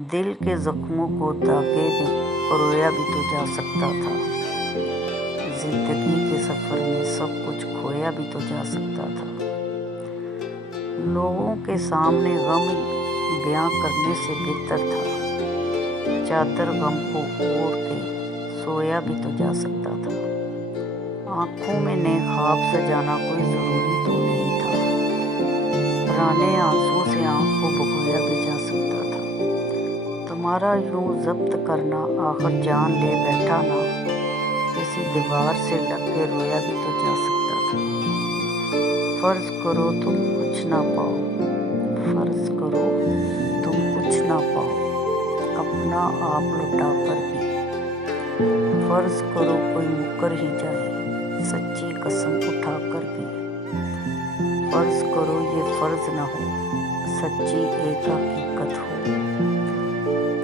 दिल के जख्मों को दागे भी परोया भी तो जा सकता था। जिंदगी के सफर में सब कुछ खोया भी तो जा सकता था। लोगों के सामने गम बयां करने से बेहतर था चादर गम को ओढ़ के सोया भी तो जा सकता था। आंखों में नए ख्वाब सजाना कोई ज़रूरी तो नहीं था। पुराने आंसू से आंख को भगोया भी जा सकता था। तुम्हारा यूं जब्त करना आखिर जान ले बैठा ना, किसी दीवार से लग के रोया भी तो जा सकता था। फर्ज करो तुम कुछ ना पाओ, फर्ज करो तुम कुछ ना पाओ अपना आप लुटा कर भी। फर्ज करो कोई मुकर ही जाए सच्ची कसम उठा कर भी। फर्ज करो ये फर्ज न हो सच्ची एक हकीकत हो।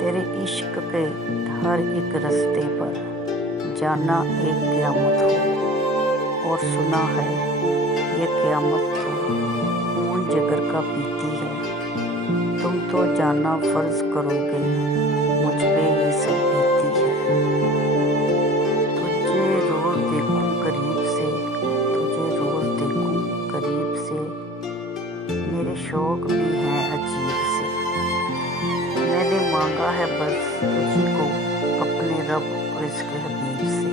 तेरे इश्क के हर एक रास्ते पर जाना एक क़यामत हो। और सुना है ये क़यामत तो खून जिगर का पीती है। तुम तो जाना फर्ज करोगे मुझ पे ये सब बीती है। तुझे रोज़ देखूं करीब से, तुझे रोज़ देखूं करीब से, मेरे शौक़ भी हैं अजीब से। मैंने मांगा है बस तुझी को अपने रब और इसके हबीब से।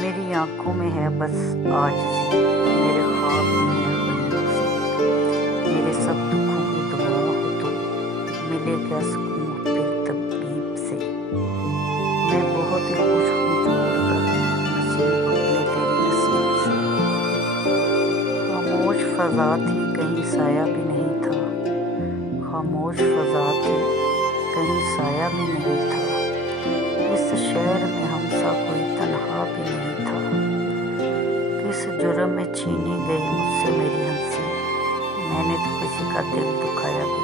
मेरी आंखों में है बस आजिज़ी, मेरे ख्वाब भी हैं गरीब से। मेरे सब दुखों की दुआ हो तो मिले क्या सुकून फिर तबीब से। मैं बहुत ही खुश हूँ जोड़कर नसीब अपने तेरे नसीब से। खामोश फ़ज़ा थी कहीं साया भी नहीं था, खामोश फ़ज़ा थी कहीं साया भी नहीं था। इस शहर में हमसा कोई तन्हा भी नहीं था। किस जुर्म में छीनी गई मुझसे मेरी हंसी, मैंने तो किसी का दिल दुखाया भी